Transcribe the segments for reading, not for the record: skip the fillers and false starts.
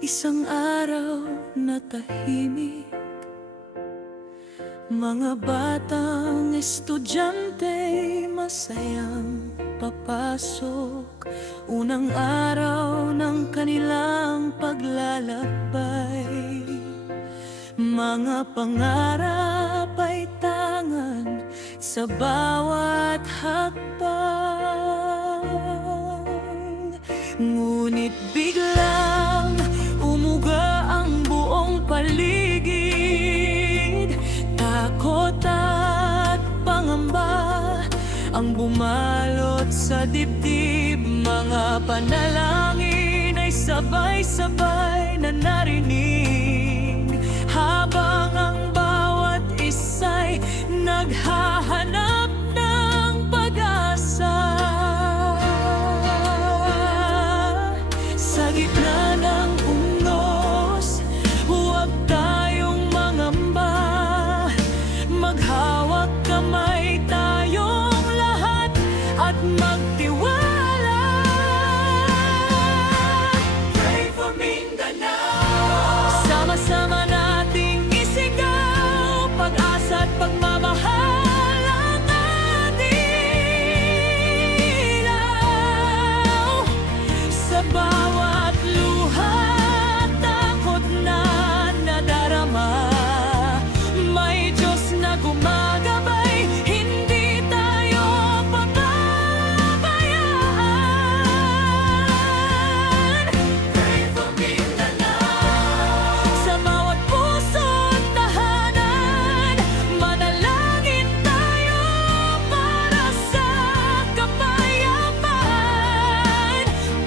Isang araw na tahimik, mga batang estudyante masayang papasok. Unang araw ng kanilang paglalakbay, mga pangarap ay tangan sa bawat hakbang. Ngunit biglang umuga ang buong paligid. Takot at pangamba ang bumalot sa dibdib. Mga panalangin ay sabay-sabay na narinig, habang ang bawat isa'y naghahanap ng pag-asa. Sa gitna ng unos, huwag tayong mangamba. Maghawak kamay tayong lahat at magtiwala. Pray for Mindanao. Sama-sama nating isigaw pag-asa at pagmamahal ang ating ilaw. Sa bawat luha, takot na nadarama, may Diyos na gumagabay, hindi tayo papabayaan. Pray for Mindanao. Sa bawat puso't tahanan, manalangin tayo para sa kapayapaan.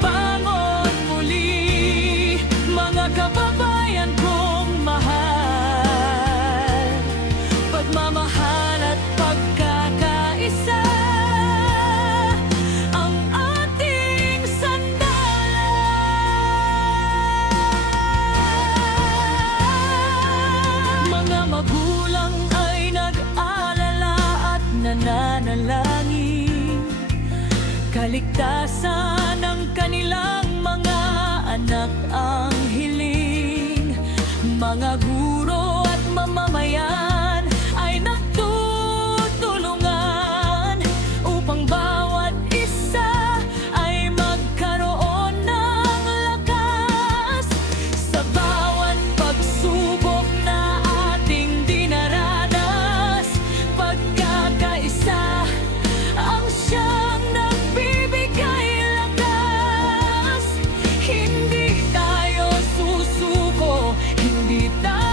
Bangon muli, mga kababayan kong mahal. Pagmamahal at pagkakaisa ang ating sandalan. Mga magulang ay nag-aalala at nananalangin, kaligtasan ng kanilang mga anak ang hiling. Mga guro at mamamayan ay nagtutulungan upang bawat isa ay magkaroon ng lakas. Sa bawat pagsubok na ating dinaranas, pagkakaisa ang siyang nagbibigay lakas. Hindi tayo susuko, hindi tayo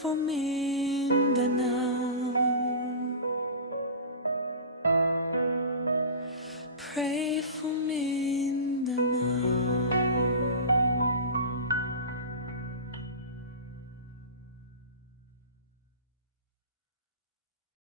for Mindanao. Pray